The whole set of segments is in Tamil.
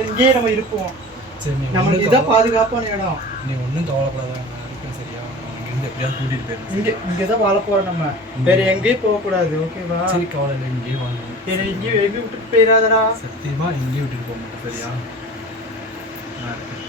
இங்கேயே நம்ம இருப்போம். நம்மளுக்கு இதான் பாதுகாப்பான இடம். நீ ஒன்றும் கவலைப்படாத நான் இருக்கேன் சரியா? இங்கேருந்து எப்படியாவது கூட்டிகிட்டு போயிருந்தேன் இங்க இங்கதான் வாழ போறோம் நம்ம. வேற எங்கேயும் போக கூடாது ஓகேவா? சரி கவலை இல்லை இங்கேயே வாங்க வேற எங்கேயும் எங்கேயும் விட்டுட்டு போயிடாதடா. சத்தியமா இங்கேயும் விட்டுட்டு போக மாட்டேன் சரியா நான் இருக்கேன்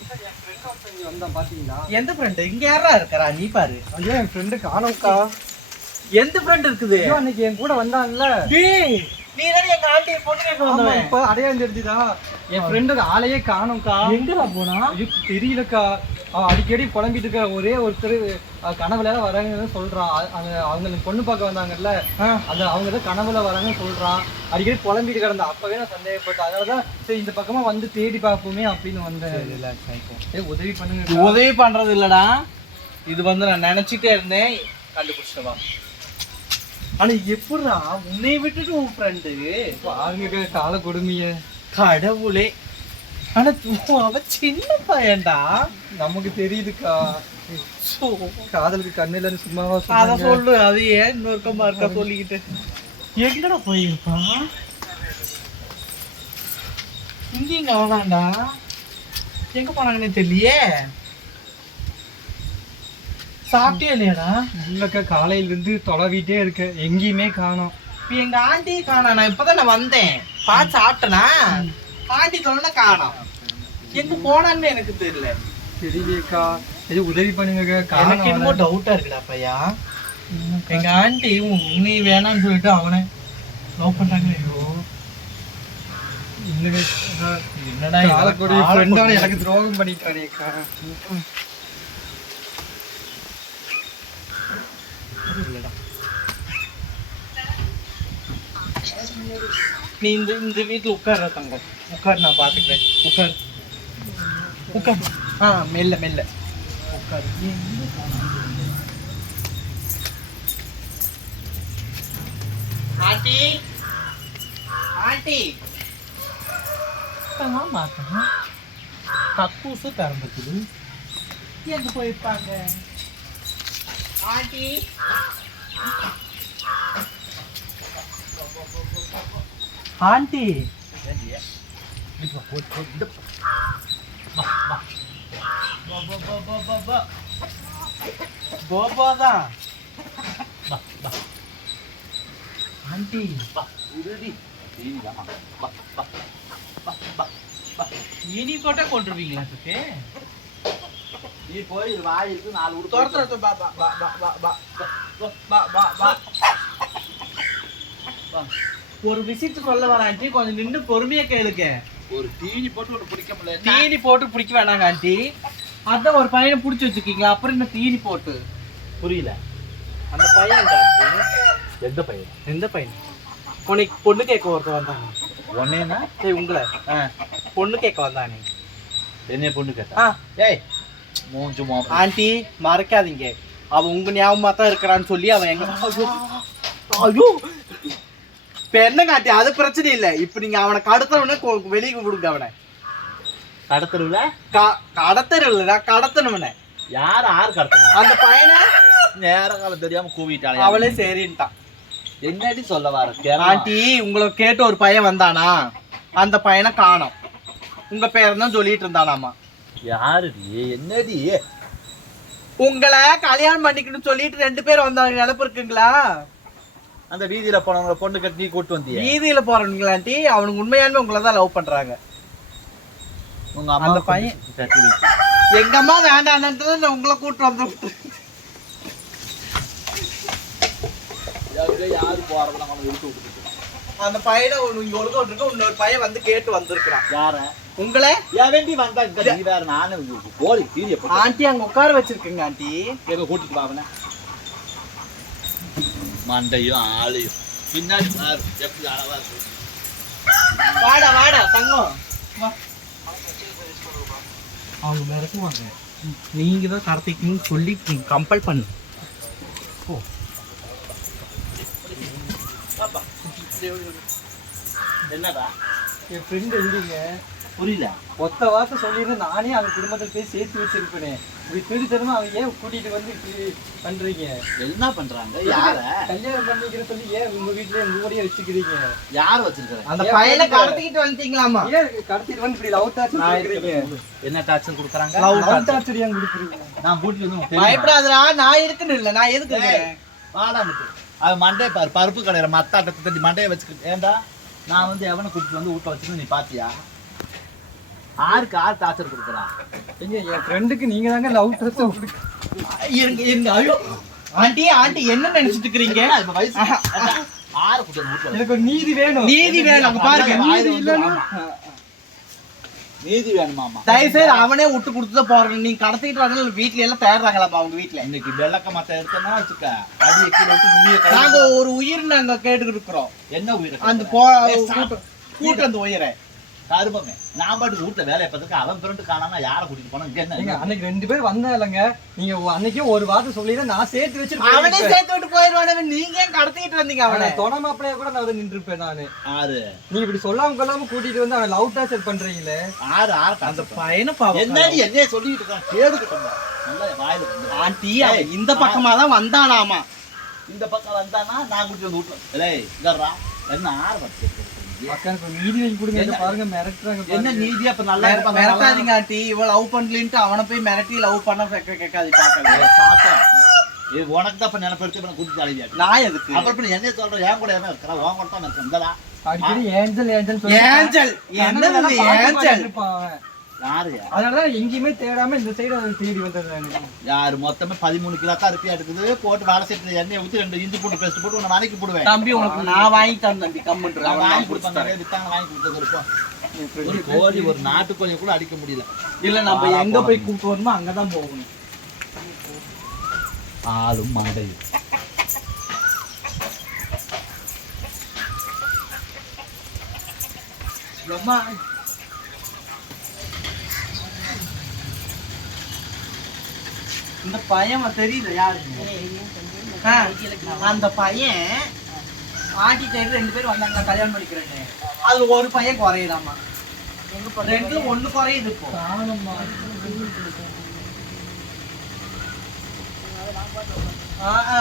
வந்தான் பாத்தீங்களா எந்த ஃப்ரெண்ட் இங்க யாரா இருக்கறா? நீ பாரு. ஐயோ என் ஃப்ரெண்டு காணோம்க்கா. எந்த ஃப்ரெண்ட் இருக்குது? ஐயோ அன்னைக்கு என் கூட வந்தான்ல. டேய் நீ தானே எங்க ஆண்டி பொண்ணு ஆமா, வந்தவன்? இப்ப அடையாளம் தெரிஞ்சுதா? என் ஃப்ரெண்டுக்கு ஆளையே காணோம்க்கா. எங்கடா போனா? தெரியலக்கா. அவன் அடிக்கடி புலம்பிட்டு இருக்க ஒரே ஒருத்தர் கனவுல வராங்கன்னு சொல்றான். அ- அவங்க அவங்க பொண்ணு பார்க்க வந்தாங்கல்ல அந்த அவங்க தான் கனவுல வராங்கன்னு சொல்றான். அடிக்கடி புலம்பிட்டு கிடந்தா அப்பவே நான் சந்தேகப்பட்டேன். அதனாலதான் சரி இந்த பக்கமா வந்து தேடி பார்ப்போமே அப்படின்னு வந்தேன். ரிலாக்ஸ் ஆகிப்போம் ஏய், உதவி பண்ணுங்க. உதவி பண்றது இல்லடா. இது வந்து நான் நினைச்சிட்டே இருந்தேன். கண்டுபிடிச்சவா ஆனா எப்படிடா? உன்னை விட்டுட்டு உன் ஃப்ரெண்டு பாருங்க கால கொடுமைய. கடவுளே. ஆனா தூ- அவ சின்ன பையன்டா. நமக்கு தெரியுதுக்கா. சோ, காதலுக்கு கண்ணு இல்லைன்னு சும்மாவா அத? சொல்லு அது ஏன் இன்னொருக்கமா இருக்கா சொல்லிக்கிட்டு. எங்கடா போயிருப்பான் இங்கேயும் காணாண்டா எங்க போனாங்கன்னு தெரியலையே. சாப்பிட்டே இல்லையாடா? இல்லக்கா காலையில இருந்து தொலைவிட்டே இருக்க எங்கேயுமே காணோம். இப்ப எங்க ஆண்டி காணா நான் இப்பதான் நான் வந்தேன். பார்த்து சாப்பிட்டனா? ஆண்டி தொலைனா காணோம். எங்க போனான்னு எனக்கு தெரியல. தெரியலையேக்கா ஏதோ உதவி பண்ணுங்க எனக்கு என்னமோ டவுட்டா இருக்குடா பையா. எங்க ஆண்டி நீ வேணாம்னு சொல்லிட்டு அவனை லவ் பண்றாங்க ஐயோ. என்னடா இது? எனக்கு துரோகம் பண்ணிட்டானேக்கா. நீ இந்த இந்த வீட்டில் உட்கார்ற தங்கம். உட்கார் நான் பார்த்துக்கிறேன் உட்கார். உட்கார். ஆ மெல்ல மெல்ல. உட்கார். ஆண்டி? ஆண்டி? மாட்டேன் கக்கூசு கரம்பத்துது எங்கே போயிருப்பாங்க ஆண்டி? ஆண்டி. போபோதான் ஆண்டி. இனி போட்டா கொண்டுருவீங்களா அதுக்கு நீ போய் வாயிருக்கு நாலு உடுப்பு துரத்துறது பா பா பா பா பா பா பா பா பா ஒரு விஷயத்து சொல்ல வர ஆண்டி. கொஞ்சம் நின்று பொறுமையா கேளுங்க. ஒரு தீனி போட்டு ஒன்று பிடிக்க முடியல. தீனி போட்டு பிடிக்க வேணாங்க ஆண்டி. அதான் ஒரு பையனை பிடிச்சி வச்சுக்கீங்களா அப்புறம் என்ன தீனி போட்டு? புரியல. அந்த பையன் எந்த பையன்? எந்த பையன்? உனக்கு பொண்ணு கேட்க ஒருத்தர் வந்தாங்க உன்னேனா சரி உங்களை. ஆ. பொண்ணு கேட்க வந்தானே. என்னைய பொண்ணு கேட்டா? ஆ. ஏய் மூஞ்சு மோப்ப ஆண்டி மறக்காதீங்க. அவன் உங்க ஞாபகமா தான் இருக்கிறான்னு சொல்லி அவன் எங்க ஐயோ. இப்ப என்னங்க ஆண்டி அது பிரச்சனை இல்ல. இப்ப நீங்க அவனை கடத்தவனே வெளியே விடுங்க அவனை. கடத்தருல க- கடத்தறவில்லடா கடத்தனவனை யார் ஆறு கடத்தணும்? அந்த பையனை நேர காலம் தெரியாம கூவிட்டாளே அவளே சரின்ட்டான். என்னடி சொல்ல வர? ஆண்டி உங்களை கேட்டு ஒரு பையன் வந்தானா? அந்த பையனை காணோம். உங்க பேர் தான் சொல்லிட்டு இருந்தானாமா. யாருடி? என்னடி? உங்களை கல்யாணம் பண்ணிக்கணும்னு சொல்லிட்டு ரெண்டு பேர் வந்தாங்க. நினப்பு இருக்குங்களா? அந்த வீதியில போனவங்க பொண்ணு கட்டி நீ கூட்டு வந்தியே? வீதியில போறவங்களாண்டி அவனுக்கு உண்மையாலுமே உங்களை தான் லவ் பண்றாங்க. உங்க அம்மா அந்த பையன். எங்க அம்மா வேண்டான்றது நான் உங்களை கூட்டு வந்து யாரு போறதுல அவனை விட்டுட்டு அந்த பையனை இங்க ஒழுங்க விட்டுருக்க இன்னொரு பையன் வந்து கேட்டு வந்திருக்கிறான். யார? உங்களை? ஏன் வேண்டி வந்தா வேற நானே போலி ஆண்டி அங்க உட்கார வச்சிருக்கீங்க ஆண்டி. எங்க கூட்டிட்டு பாவன மண்டையும் ஆளையும். பின்னாடி எப்படி அழகா இருக்கு. வாடா வாடா தங்கம். வா. அவங்க மிரட்டுவாங்க நீங்க தான் கடத்திக்கணும்னு சொல்லி நீங்க கம்பல் பண்ணு. என்னடா? என் ஃப்ரெண்டு எங்கீங்க புரியல. ஒத்த வார்த்தை சொல்லியிருந்து நானே அவங்க குடும்பத்தை போய் சேர்த்து வச்சிருப்பேனே. இப்படி திருடி தரமா அவங்க ஏன் கூட்டிட்டு வந்து இப்படி பண்றீங்க. என்ன பண்றாங்க? யார? கல்யாணம் பண்ணிக்கிற சொல்லி ஏன் உங்க வீட்லயே மூடியே வச்சுக்கிறீங்க? யார் வச்சிருக்கிறேன் அந்த பையனை கடத்திக்கிட்டு வந்துட்டீங்களாமா? ஏன் கடத்திட்டு வந்து இப்படி லவ் டார்ச்சர் கொடுக்குறீங்க? என்ன டார்ச்சர் கொடுக்குறாங்க? லவ் டார்ச்சர் ஏன் கொடுக்குறீங்க? நான் தெரியுமா? பயப்படாதடா நான் இருக்குன்னு இல்ல. நான் எதுக்கு? வாடான்னுட்டு. அவன் மண்டே பாரு. பருப்பு கடையில மத்தாட்டத்தை தட்டி மண்டையை வச்சுக்கிட்டு ஏண்டா? நான் வந்து எவனை கூப்பிட்டு வந்து வீட்டை வச்சுட்டு நீ பாத்தியா? ஆருக்கு ஆர் டார்ச்சர் கொடுக்குறா. எங்க என் ஃப்ரெண்டுக்கு நீங்க தாங்க லவ் டார்ச்சர் இருங்க இருங்க ஐயோ. ஆண்டி ஆண்டி என்ன நினைச்சிட்டு இருக்கிறீங்க? வச்சு. எனக்கு நீதி வேணும். நீதி வேணும் அங்க பாருங்க. நீதி இல்லைன்னா நீதி வேணுமாமா தயவு செய்து அவனே விட்டு கொடுத்து தான் போறேன் நீங்க கடத்திட்டு வரல வீட்ல எல்லாம் தேடுறாங்களாப்பா அவங்க வீட்ல. இன்னைக்கு வெள்ளக்க மத்த எடுத்தோம்னா வச்சுக்க கீழே விட்டு கை நாங்க ஒரு உயிர் நாங்க கேட்டுக்கிட்டு இருக்கிறோம். என்ன உயிரை அந்த கேட்கிற? போ ஏய், stop. கூட்டு- கூட்டு அந்த உயிரை. கருமமே நான் பாட்டு வீட்டுல வேலையை பார்த்துக்க அவன் பிறண்டு காணாம யாரை கூட்டிட்டு போனா இங்க என்ன? அன்னைக்கு ரெண்டு பேர் வந்தா இல்லைங்க நீங்க அன்னைக்கே ஒரு வார்த்தை சொல்லி நான் சேர்த்து அவனே வச்சு சேர்த்து விட்டு போயிருவானே நீங்க கடத்திட்டு வந்தீங்க அவனை? அவனை தொண மாப்பிளைய கூட நான் வந்து நின்றுப்பேன் நானு. ஆறு நீ இப்படி சொல்லாம கொள்ளாம கூட்டிட்டு வந்து அவன் லவ் டார்ச்சர் பண்றீங்களே? ஆறு ஆறு அந்த பையனை பாவம் என்னடி என்னைய சொல்லிட்டு இருக்கான்? கேடுக்கிட்டோம் நல்லா வாயில வந்து. ஆண்டி அவன் இந்த பக்கமா தான் வந்தானாமா? இந்த பக்கம் வந்தானா நான் கூட்டிட்டு வந்து வீட்டுல ஏய் இதர்றா என்ன ஆறு பத்து நீதி என்ன. நீதியா இப்ப நல்லா மிர- இருப்பாங்க மிரட்டாதீங்க ஆண்டி. இவ லவ் பண்ணலின்ட்டு அவனை போய் மிரட்டி லவ் பண்ண கேட்க கேட்காது. ஏய், உனக்கு தான் இப்ப நினைப்படுத்தி கூட்டிட்டு அழுவியாட்டு நான் எதுக்கு? அப்புறம் என்ன சொல்ற? என் கூட என்ன இருக்கிறா? உன் கூட தான் அடிக்கடி ஏஞ்சல் ஏஞ்சல் ஏஞ்சல். இது. யாருயா அதனாலதான் எங்கேயுமே தேடாம இந்த சைடு தேடி வந்தது நானு. யாரு? மொத்தமே பதிமூணு கிலோ அரிப்பியா இருக்குது போட்டு வாழை சீட்டுல எண்ணெய் ஊத்தி ரெண்டு இஞ்சி பூண்டு பேஸ்ட் போட்டு உன்னை வதக்கி போடுவேன். தம்பி உனக்கு நான் வாங்கி தரேன் தம்பி. கம்முன்ற வாங்கி கொடுத்தேன். வித்தாங்க வாங்கி கொடுத்தது இருக்கும் ஒரு கோழி ஒரு நாட்டுக்கோழி கூட அடிக்க முடியல. இல்ல நம்ம எங்க போய் கூப்பிட்டு வரணுமோ அங்கதான் போகணும். ஆளும் மண்டையும் ரொம்ப இந்த பையன் தெரியல யாருன்னு? ஆ, அந்த பையன் ஆண்டி தேடி ரெண்டு பேரும் வந்தாங்க நான் கல்யாணம் பண்ணிக்கிறேன்னு. அதுல ஒரு பையன் குறையுதாமா ரெண்டு ஒண்ணு குறையுது இப்போ. ஆ, ஆ.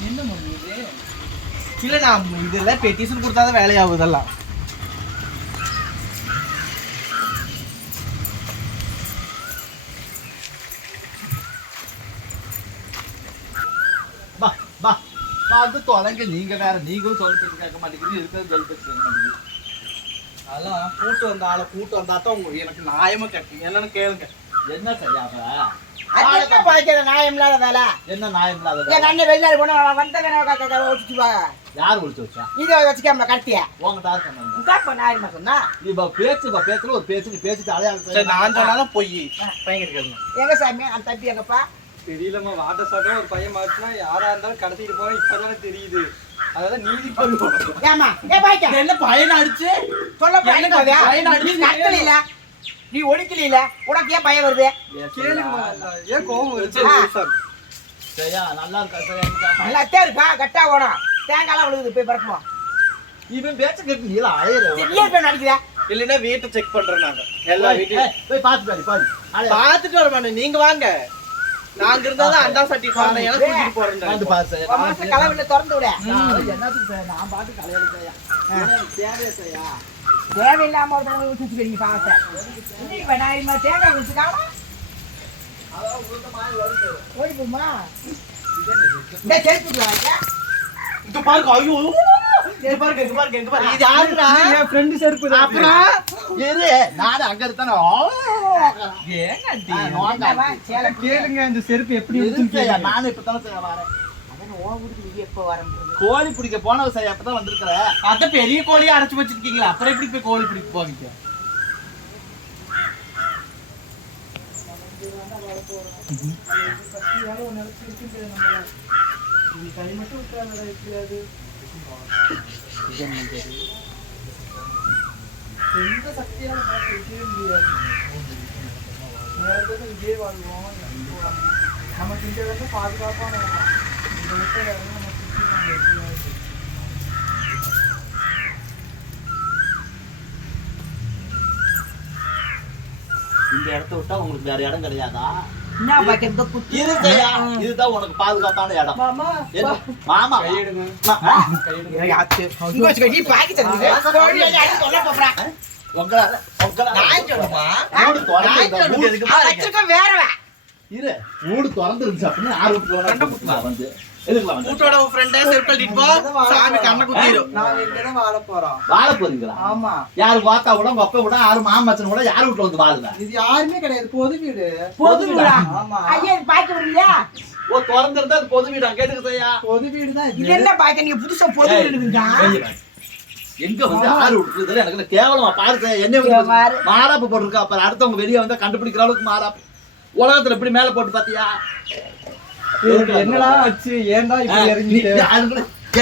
என்ன இது? இல்ல நான் இதுல பெட்டிஷன் கொடுத்தாதான் வேலையாகும் வந்து தொலைங்க நீங்க வேற நீங்களும் சொல்லி பேசி கேட்க மாட்டேங்குது இருக்கிறது சொல்லி பேசி கேட்க மாட்டேங்குது அதெல்லாம் கூட்டு வந்த ஆளை கூட்டு வந்தா தான் உங்களுக்கு எனக்கு நியாயமா கேட்கும் என்னன்னு கேளுங்க. என்ன அது பாய்க்கிற நியாயம் இல்லாத வேலை. என்ன நியாயம் இல்லாத என் அண்ணன் வெளிநாடு போனா வந்த வச்சுட்டு வா. யார் ஒழிச்சு வச்சா? இதை வச்சுக்காம கடத்திய உங்ககிட்ட அப்பா நாயமா சொன்னா? நீ பா பேச்சு பா பேச்சுல ஒரு பேச்சு சரி நான் சொன்னாதான் பொய். கேளுங்க எங்க சாமி? அந்த தம்பி எங்கப்பா? தெரியலம்மா வாட்ட சாட்டம் ஒரு பையன் மாட்டினா யாரா இருந்தாலும் கடத்திட்டு போறேன் இப்பதானே தெரியுது. அதான் நீதி பண்ணுவோம் ஏமா ஏ பாய்க்க. என்ன பையன் அடிச்சு? சொல்ல எனக்கு போறேன் பயம் நீ நடத்தல நீ ஒழிக்கல உனக்கு ஏன் பயம் வருது? ஏன் கோவம் வருது? சரியா நல்லா இருக்கா? சரியா இருக்கா? நல்லா இருக்கா? கட்டா ஓடும் தேங்காய்லாம் விழுகுது. போய் பறக்குவோம் இவன் பேச்ச கேட்டு நீல அழையிற தெரிய போய் நடிக்கிற இல்லைன்னா வீட்டை செக் பண்றோம் நாங்க. எல்லா வீட்டையும். போய் பாத்து பாரு பாரு அழைய. பாத்துட்டு வர மாட்டேன் நீங்க வாங்க. நாங்க இருந்தாதான் அண்டா சட்டி எல்லாம் தூக்கிட்டு வந்து போறேன் பாரு திறந்து விட. என்னத்துக்கு செய்ய? நான் செய்யா. தேவையா செய்யா? தேவையில்லாம ஒரு தடவை ஊற்றி வச்சுக்கிறீங்க இன்னைக்கு இப்ப நான் தேங்காய் வச்சுக்காம ஓடி போமா இந்த வாங்க. இங்க பாருங்க ஐயோ. இங்க பாருங்க இங்க பாருங்க இங்க பாருங்க. இது யாருடா? என் ஃப்ரெண்டு செருப்பு அப்புறம்? இரு, நானும் அங்க இருக்கானே. ஏங்க கேளுங்க இந்த செருப்பு எப்படி இரு இருக்குன்னு செய்யா, கேளுங்க. நானும் இப்பதானே செய்ய வரேன். கோழி பிடிக்க போனவ செய்ய அப்பதான் வந்திருக்கிற. அத பெரிய கோழியை அடைச்சு வச்சிருக்கீங்களா? அப்புறம் எப்படி போய் கோழி பிடிக்க போவீங்க? எந்த சக்தியால் மனசை வைக்கவே முடியாது நேரத்தில் இதே வாழ்வோம் நமக்கு இந்த இடத்துல பாதுகாப்பான இந்த இருக்கிற இடம் நம்ம சுற்றி நம்ம எப்படியாக இந்த இடத்த விட்டா உங்களுக்கு வேற இடம் கிடையாதா இதுதான் உனக்கு பாதுகாப்பான இடம். மாமா வேறவன். இரு. மூடு திறந்து இருந்துச்சு அப்படின்னு எதுக்குலாம் வந்து? கூட்டோட உன் friend ஏ செருப்பு கழட்டிட்டு போ. சாமி கண்ணை குத்திரும். இங்கதான் வாழ போறோம் வாழ போறீங்களா ஆமா. யாரு பார்த்தா கூட அப்பா கூட யாரு மாமச்சன் கூட யார் வீட்டுல வந்து வாழுத இது யாருமே கிடையாது. பொது வீடு. பொது வீடா? ஆமா. ஐயா ஓ திறந்திருந்தா அது பொது வீடா? கேட்டுக்க பொது வீடு தான் இது. என்ன பாய்க்க நீங்க புதுசா பொது வீடு இருக்குங்க எங்க வந்து ஆறு விட்டுறதுல எனக்கு கேவலமா பாருங்க. என்ன. மாறாப்பு போட்டிருக்கா. அப்புறம் அடுத்தவங்க வெளியே வந்தா கண்டுபிடிக்கிற அளவுக்கு மாறாப்பு. உலகத்துல எப்படி மேல போட்டு பாத்தியா? என்னடா வச்சு ஏன்டா இப்படி இறங்கிட்டு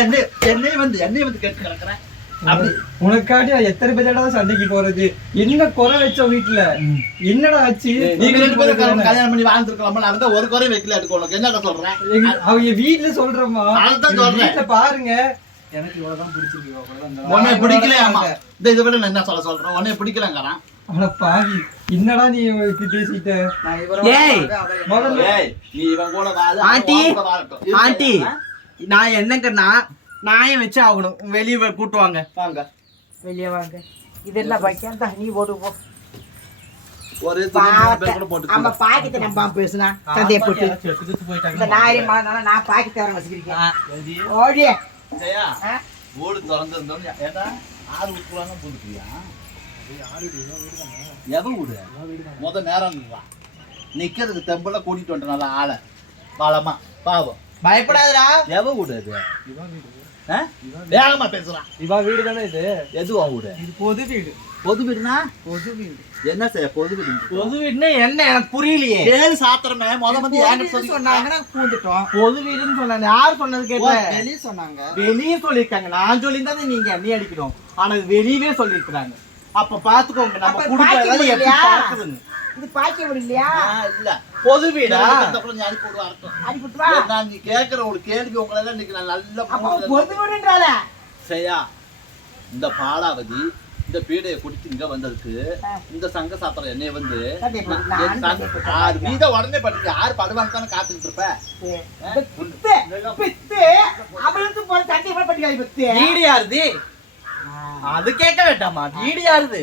என்னை என்னை வந்து என்னை வந்து கேட்டு கிடக்குறேன் அப்படி. உனக்காட்டி எத்தனை பேர்டா சண்டைக்கு போறது? என்ன குறை வச்ச வீட்டுல? என்னடா ஆச்சு? நீங்க ரெண்டு பேரும் கல்யாணம் பண்ணி வாழ்ந்துருக்கலாமா நான் ஒரு குறை வைக்கல எடுக்க உனக்கு. என்னடா சொல்றேன் அவங்க வீட்டுல சொல்றோமா எங்க சொல்றேன். பாருங்க. எனக்கு இவ்வளவுதான் பிடிச்சிருக்கு உன்னை இந்த இதை விட நான் என்ன சொல்ல சொல்றேன்? உன்னை பிடிக்கலங்கிறான். அட பாவி. என்னடா நீ இப்படி பேசிட்ட ஏய். முதல்ல ஏய் நீ இவன் கூட வாழ ஆண்டி. ஆண்டி? நான் என்னங்கன்னா நாயை வச்சு ஆகணும். வெளியே கூட்டுவாங்க வாங்க. வெளியே வாங்க. இதெல்லாம் அந்த நீ போட்டு போ ஒரு ஆமா பாக்கெட்டை நம்ம பேசுனா சந்தையை போட்டு. இந்த நாயரி மழை நான் பாக்கெட் தரேன் வச்சுக்கிறேன். ஓடி? ஓடு திறந்து இருந்தோம் ஏடா ஆறு போட்டுக்கிறியா எவ வீடு முத நேரம். நிக்கிறதுக்கு தெம்புல கூட்டிட்டு வந்துட்ட நல்லா ஆளை. பலமா பாவம். பயப்படாதடா. எவ வீடு அது? ஆ? வேகமா பேசுறான் இவா வீடு தானே இது? எது உன் வீடு? இது பொது வீடு. பொது வீடுனா? பொது வீடு. என்ன செய்ய பொது வீடு பொது வீடுன்னா என்ன? எனக்கு புரியலையே. கேளு சாத்திரமே. முத வந்து ஏன்னு சொல்லி சொன்னாங்கன்னா பூந்துட்டோம். பொது வீடுன்னு சொன்னாங்க. யார் சொன்னது கேட்ட? வெளியே சொன்னாங்க. வெளியே சொல்லிருக்காங்க நான் சொல்லியிருந்தா நீங்க எண்ணெய் அடிக்கணும். ஆனா வெளியவே சொல்லிருக்காங்க அப்ப பாத்துக்கோங்க நம்ம அப்ப குடும்பம் எல்லாம் எப்படி? பார்க்குதுன்னு இது பாய்க்க முடியலையா ஆ, இல்ல. பொது வீடா? இந்த கூட நீ அனுப்பி விடுவா? அர்த்தம். நான் நீ கேக்குற ஒரு கேள்வி உங்களை இன்னைக்கு நான் நல்ல அப்போ பொது வீடுன்றால செய்யா இந்த பாலாவதி இந்த பீடையை குடிச்சு இங்க வந்ததுக்கு இந்த சங்க சாத்திரம் என்னைய வந்து. நான் என் சங்க-. ஆறு மீத உடனே பட்டு யாரு படுவாங்க தானே காத்துக்கிட்டு இருப்ப? பித்து பித்து அவளுக்கு போல சட்டை போட பட்டிக்காது பித்து அது கேட்க வேண்டாமா வீடு யாருது?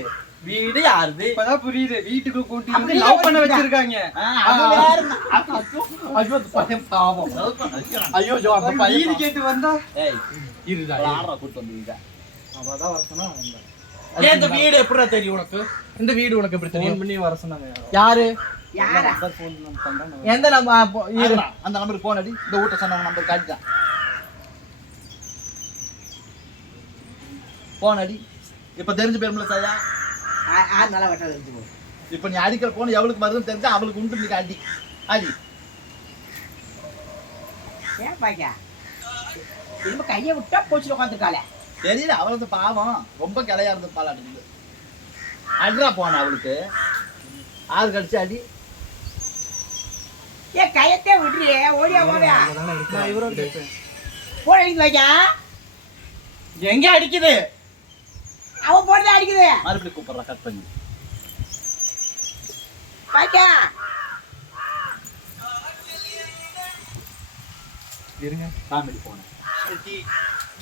வீடு யாருது? இப்பதான் புரியுது. வீட்டுக்கு கூட்டி லவ் பண்ண. வச்சிருக்காங்க? ஐயோ அந்த பையன் பாவம். ஐயோ ஐயோ, அந்த வீடு பையன் கேட்டு வந்தா? ஏய், இருடா ஆடுறா கூட்டு வந்தீங்க. அவதான் வர சொன்னா வந்தா. ஏன் இந்த வீடு எப்படிடா தெரியும் உனக்கு? இந்த வீடு உனக்கு எப்படி தெரியும்? பண்ணி வர சொன்னாங்க யாரோ. யாரு? யாரா? நம்பர் எந்த ஆடுறா, அந்த நம்பருக்கு போன் அடி. இந்த வீட்டை சொன்ன நம்பர் காட்டிதான். போன் அடி இப்ப தெரிஞ்சு போயிருமில்ல சாயா ஆ- ஆறு நாளா வெட்டாது இருந்து இப்ப நீ அடிக்கிற போன் எவளுக்கு வருதுன்னு தெரிஞ்சா அவளுக்கு உண்டு நீ அடி. அடி. ஏன் பாய்க்கா திரும்ப கையை விட்டா போச்சுட்டு உட்காந்துருக்காளே. தெரியல அவளுக்கு பாவம். ரொம்ப கிளையா இருந்து பால் அடிக்குது அடிரா போன அவளுக்கு. ஆறு கடிச்சு அடி. ஏன் கையத்தே விடுறியே. ஓடியா ஓடியா. நான் இவரோட அடிக்குது வைக்கா எங்க அடிக்குது? அவன் போட்டு அடிக்குது. மறுபடியும் கூப்பிடுறா கட் பண்ணி. பாய்க்கா. இருங்க. காமெடி போனேன்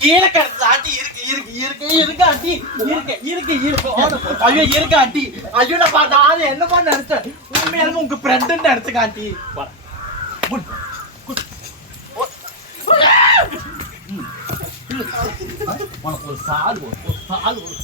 கீழே கிடக்குது ஆண்டி. இருக்கு இருக்கு இருக்கு இருக்கு ஆண்டி. இருக்கு இருக்கு இருக்கு. ஓடு. ஐயோ இருக்கு ஆண்டி. ஐயோ நான் பார்த்தா அது என்னமா நினைச்சேன். உண்மையாலுமே உங்க ஃப்ரெண்டுன்னு நினைச்சுக்க ஆண்டி. உனக்கு ஒரு சால் ஒரு சால் ஒரு